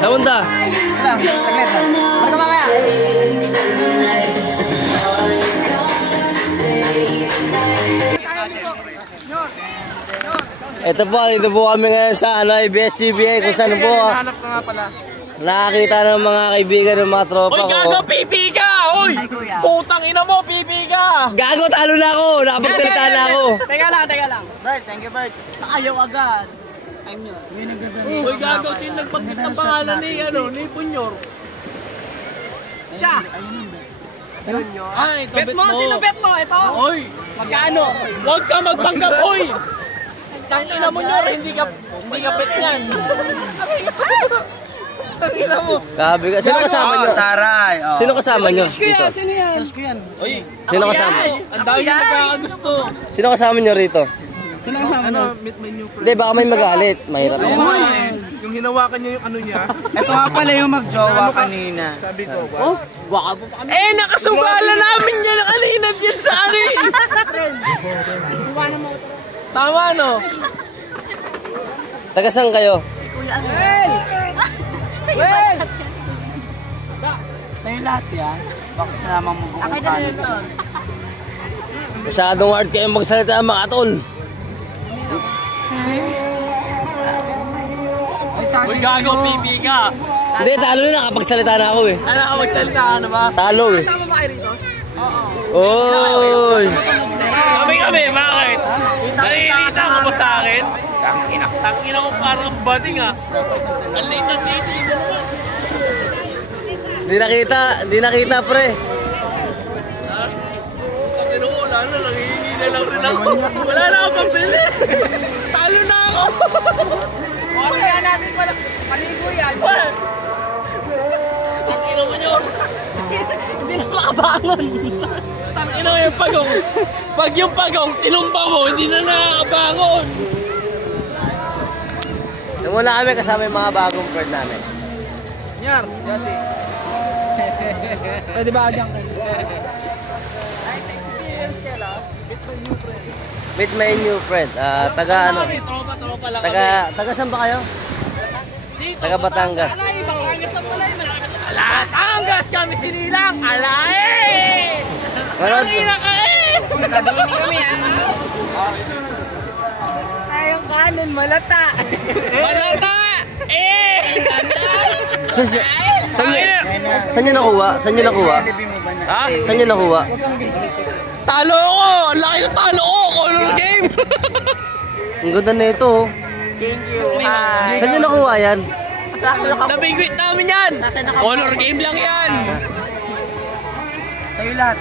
Napunta. Lang, saglit lang. Marka mamaya. Ito po kami ngayon sa ABS-CBN kung saan po Hanap ka nga pala. nakakita ng mga kaibigan ng mga tropa ko. Uy, gago, pipi ka! Uy! Putang ina mo, pipi ka! Gago, talo na ako! Nakapagsalita na ako! Teka lang. Bert, thank you Bert. Ayaw agad. Uy, gago, sino nagpagkit ng pangalan ni Punyor? Siya! Ay, ito, bet mo. Sino bet mo? Ito? Uy! Magkano? Huwag ka magpanggap, uy! Tangina mo nyor, hindi ka bet yan. Tangina mo. Gabi ka. Sino kasama nyo? Taray. Sino kasama nyo Crush ko yan, dito? sino yan? Ko yan. Uy, Sino kasama? ang dami yung nagkakagusto. Sino kasama nyo rito? Sino kasama Ano, mo? meet my new friend. Hindi, baka may magalit. Mahirap yan. Yung hinawakan niyo yung ano niya. Ito nga pala yung magjowa kanina. Sabi ko, Oh, baka po kami. Nakasugala namin yan kanina dyan sa ano eh. Tama no? Taga saan kayo? Sa'yo lahat yan. Baka sinama mo buong kanin. Masyadong hard kayong magsalita mga tol. Uy, gago, pipi ka. Hindi, talo na. Nakapagsalita na ako eh. Ano ka magsalita ka na ba? Talo eh. Kasama ba kayo rito? Oy! Kami, bakit? Nalilita ka ba sa akin? Tangina ko parang bading ah. Ang late na dito yung naman. Di nakita pre. Tangina ko, wala na, nangihingi na lang rin ako. Wala na akong pambili. Talo na ako. okay nga natin pala. Paligo yan. Tangina mo nyo. Hindi na makabangon. Tangina mo yung pagong. Pag yung pagong, tinumba mo, hindi na nakakabangon. Nung una kami kasama yung mga bagong friend namin. Nyar, Jesse. Pwede ba dyan kayo? Meet my new friend. Taga ano? Tropa lang kami. Taga saan ba kayo? Dito, Taga Batangas. Alay, Batangas lang pala yun. Batangas kami sinilang. Alay! Tangina ka eh! Nagkadini kami ah. Tayong kanin, malata. Malata! Eh! Saan nyo nakuha? Ha? Saan nyo nakuha? Talo ko! Ang laki ng talo ko! Color game! Ang ganda na ito. Oh. Thank you. Hi. Saan nyo nakuha yan? Nabigwit namin yan! Color game lang yan! Sa'yo lahat.